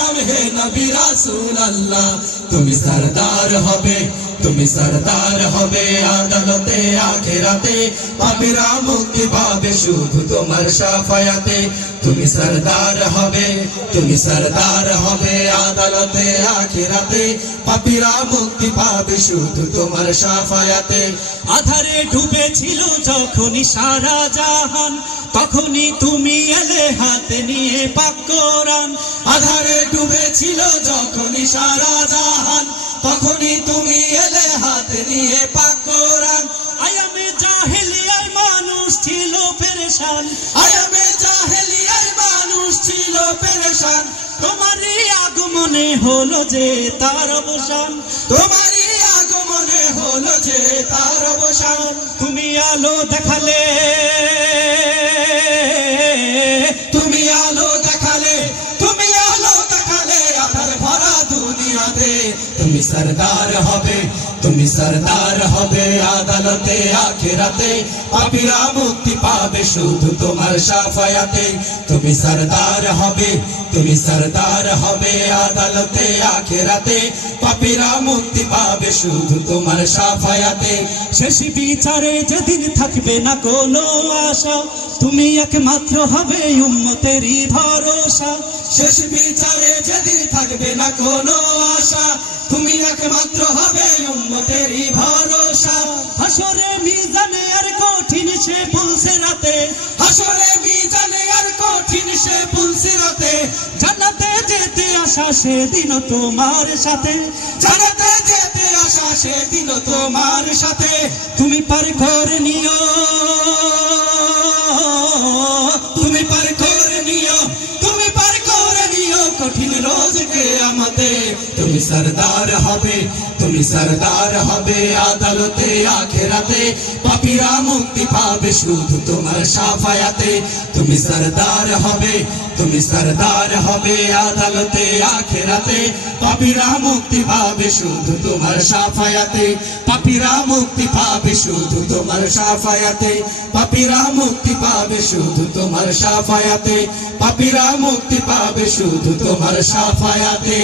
সালাম হে নবী রাসূলুল্লাহ তুমি সরদার হবে তুমি সরদার হবে আদালতে আখিরাতে পাপীরা মুক্তি পাবে শুধু তোমার শাফায়াতে তুমি সরদার হবে তুমি সরদার হবে আদালতে আখিরাতে পাপীরা মুক্তি পাবে শুধু তোমার শাফায়াতে আধারে ডুবেছিল যখনই সারা জাহান তখনই তুমি এলে হাতে নিয়ে পাক কোরআন আধারে ডুবেছিল যখনই সারা জাহান তখনই তুমি এলে হাতে নিয়ে পাক কোরআন আয়ামে জাহেলিয়ায় মানুষ ছিল পেরেশান আয়ামে জাহেলিয়ায় মানুষ ছিল পেরেশান তোমারই আগমনে হলো যে তার অবসান তোমারই আগমনে হলো যে তার অবসান তুমি আলো দেখালে তুমি আলো দেখালে তুমি আলো দেখালে আধার ভরা দুনিয়াতে তুমি সরদার হবে তুমি সরদার হবে আদালতে আখিরাতে পাপীরা মুক্তি পাবে শুধু তোমার শাফায়াতে তুমি সরদার হবে তুমি সরদার হবে আদালতে আখিরাতে পাপীরা মুক্তি পাবে শুধু তোমার শাফায়াতে শেষ বিচারে যেদিন থাকবে না কোনো আশা তুমি একমাত্র হবে উম্মতেরই ভরসা শেষ বিচারে যেদিন থাকবে না কোনো আশা তুমি একমাত্র হবে উম্মতেরই ভরসা হাসরে মিজানে আর কঠিন সে পুলসিরাতে হাসরে মিজানে আর কঠিন সে পুলসিরাতে জান্নাতে যেতে আসা সেদিন তোমার সাথে জান্নাতে যেতে আসা সেদিন তোমার সাথে তুমি পার করে নিও তুমি পার করে নিও তুমি পার করে নিও কঠিন রোজ কিয়ামতে তুমি সরদার হবে তুমি সরদার হবে আদালতে আখিরাতে পাপীরা মুক্তি পাবে শুধু তোমার শাফায়াতে তুমি সরদার হবে তুমি সরদার হবে আদালতে আখিরাতে পাপীরা মুক্তি পাবে শুধু তোমার শাফায়াতে পাপীরা মুক্তি পাবে শুধু তোমার শাফায়াতে পাপীরা মুক্তি পাবে শুধু তোমার শাফায়াতে পাপীরা মুক্তি পাবে শুধু তোমার শাফায়াতে